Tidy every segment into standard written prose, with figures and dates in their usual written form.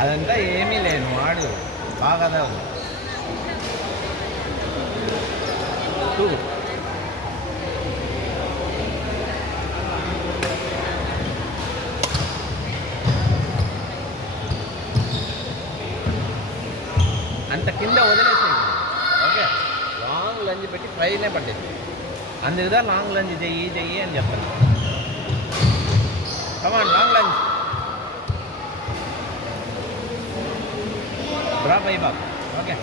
అదంతా ఏమీ లేదు వాడు బాగా టూ అంత కింద వదిలేసేది. ఓకే, లాంగ్ లంజ్ పెట్టి పైనే పడ్డేది. అందుకుదా లాంగ్ లంజ్ చెయ్యి అని చెప్తాను. కమాన్ లాంగ్ లంజ్ డ్రాప్ అయ్యి బాబు. ఓకే,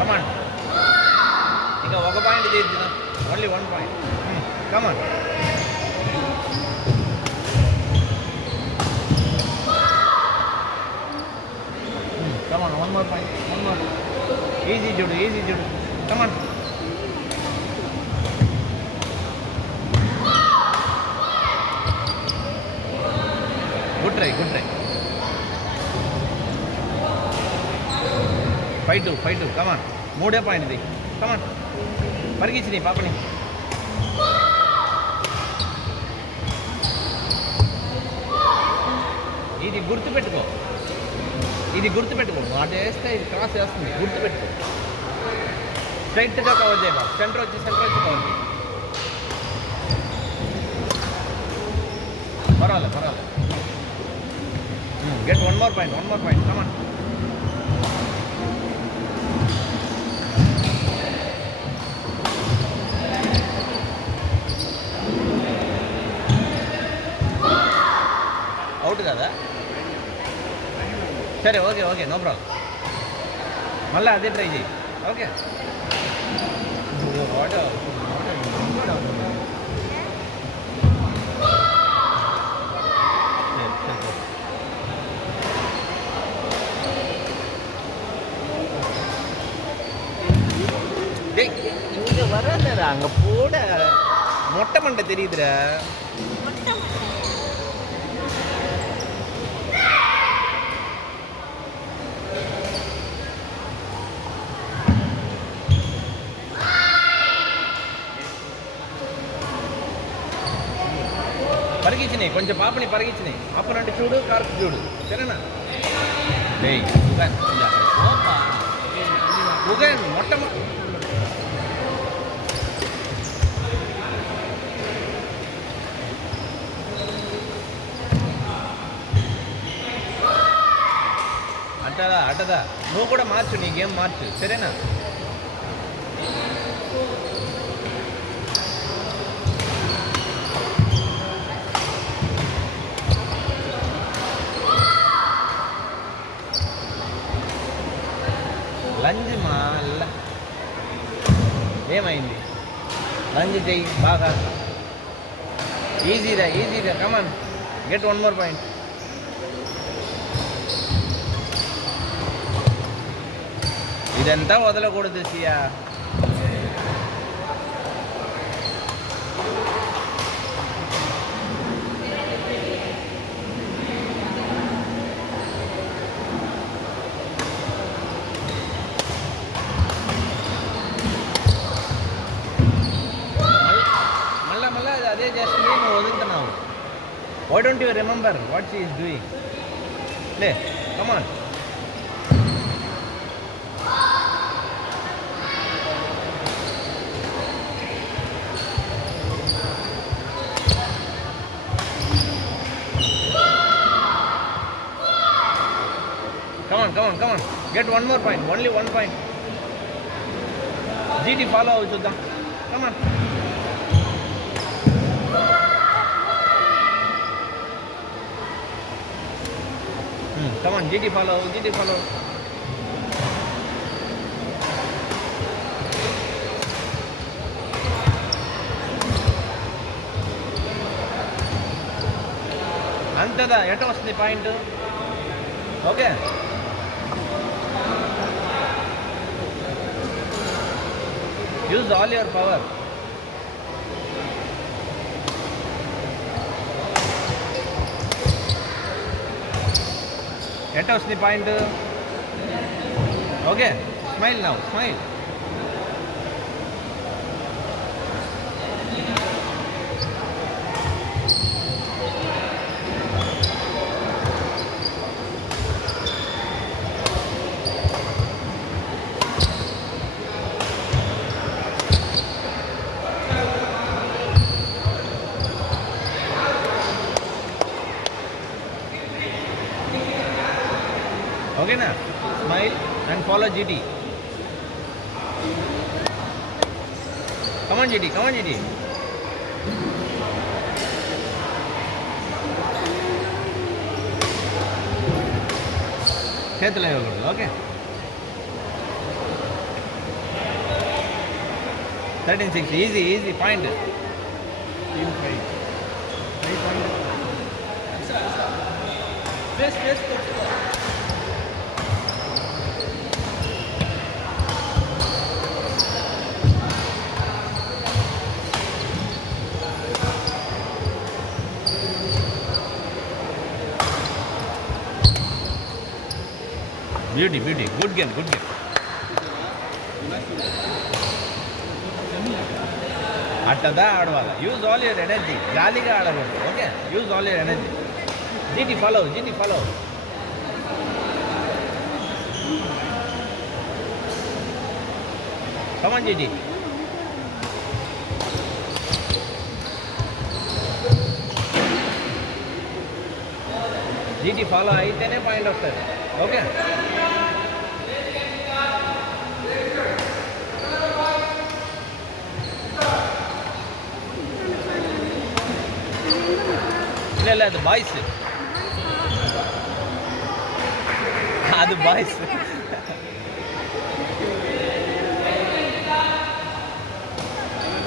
కమాన్ ఇంకా ఒక పాయింట్ తీద్దాం. Only 1 point. Come on come on 1 more point. 1 more. Easy చూడు. Come on good try 5-2. Come on 3 point ఇది. కమాన్ పరిగించి నీ పాపని. ఇది గుర్తుపెట్టుకో. నువ్వు అటు వేస్తే ఇది క్రాస్ చేస్తుంది. గుర్తుపెట్టుకో. స్ట్రైట్గా కవర్ చేయాలి. సెంటర్ వచ్చి కవర్ చేయి. పర్వాలేదు. Get 1 more point. Come on out కదా. సరే ఓకే నో ప్రాబ్లం. మళ్ళీ అదే ట్రై చేయి. ఓకే இங்கே வராதரா, அங்கே போட மொட்டை மண்டை தெரியுதுரா. పరిగించినాయి కొంచెం పాపని పరిగించినాయి. పాపనంటే చూడు, కార్పు చూడు. సరేనా? ఉగన్ మొట్ట అంటదా నువ్వు కూడా మార్చు, నీ గేమ్ మార్చు. సరేనా? లంజ్ ఏమైంది? లంజ్ చెయ్యి బాగా. ఈజీరా. Come on get 1 more point. ఇదంతా వదలకూడదు సియా. మళ్ళా అదే చేస్తుంది, నువ్వు వదులుతున్నావు. Why don't you remember what she is doing? లే come on. Come on. Get 1 more point. Only 1 point. GT follow చూద్దాం. Come on. Come on, GT follow. అంతదా ఎట వస్తుంది point? Okay, use all your power. ఎంత వస్తుంది point? Okay, smile now, smile. ఓకేనా? Smile and follow GT. Come on GT, come on GT. చేతులు ఇవ్వకూడదు. Okay, 13-6. Easy easy point. Beauty beauty, good game, good game. అట్టదా ఆడవాలా. Use all your energy. గాలిగా ఆడకూడదు. Okay, use all your energy. GT follow, GT follow. Come on GT. GT follow అయితేనే point వస్తుంది. Okay, ಇಲ್ಲ ಅದು ಬಾಯ್ಸ್, ಅದು ಬಾಯ್ಸ್.